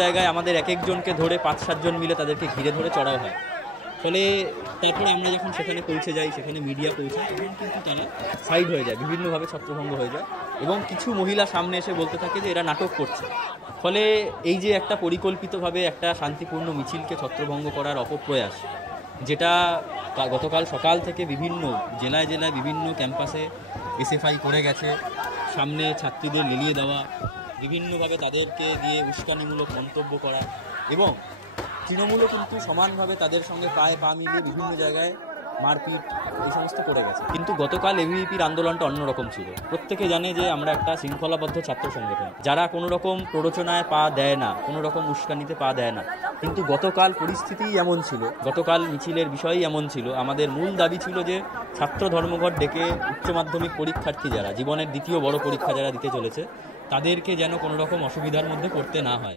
জায়গায় আমাদের এক একজনকে ধরে 5-7 জন মিলে তাদেরকে ঘিরে ধরে চড়াও হয়। ফলে তারপরে আমরা যখন সেখানে পৌঁছে যাই, সেখানে মিডিয়া পৌঁছায়, তখন কিন্তু তারা সাইড হয়ে যায়, বিভিন্নভাবে ছত্রভঙ্গ হয়ে যায় এবং কিছু মহিলা সামনে এসে বলতে থাকে যে এরা নাটক করছে। ফলে এই যে একটা পরিকল্পিতভাবে একটা শান্তিপূর্ণ মিছিলকে ছত্রভঙ্গ করার অপপ্রয়াস, যেটা গতকাল সকাল থেকে বিভিন্ন জেলায় জেলায় বিভিন্ন ক্যাম্পাসে এসএফআই করে গেছে, সামনে ছাত্রীদের মিলিয়ে দেওয়া, বিভিন্নভাবে তাদেরকে দিয়ে উস্কানিমূলক মন্তব্য করা এবং তৃণমূলও কিন্তু সমানভাবে তাদের সঙ্গে পায়ে পা মিলিয়ে বিভিন্ন জায়গায় মারপিট এই সমস্ত করে গেছে। কিন্তু গতকাল এবিভিপির আন্দোলনটা অন্যরকম ছিল। প্রত্যেকে জানে যে আমরা একটা শৃঙ্খলাবদ্ধ ছাত্র সংগঠন, যারা কোনো রকম প্ররোচনায় পা দেয় না, কোনো রকম উস্কানিতে পা দেয় না। কিন্তু গতকাল পরিস্থিতিই এমন ছিল, গতকাল মিছিলের বিষয়ই এমন ছিল। আমাদের মূল দাবি ছিল যে ছাত্র ধর্মঘট ডেকে উচ্চ মাধ্যমিক পরীক্ষার্থী যারা জীবনের দ্বিতীয় বড় পরীক্ষা যারা দিতে চলেছে, তাদেরকে যেন কোনো রকম অসুবিধার মধ্যে পড়তে না হয়।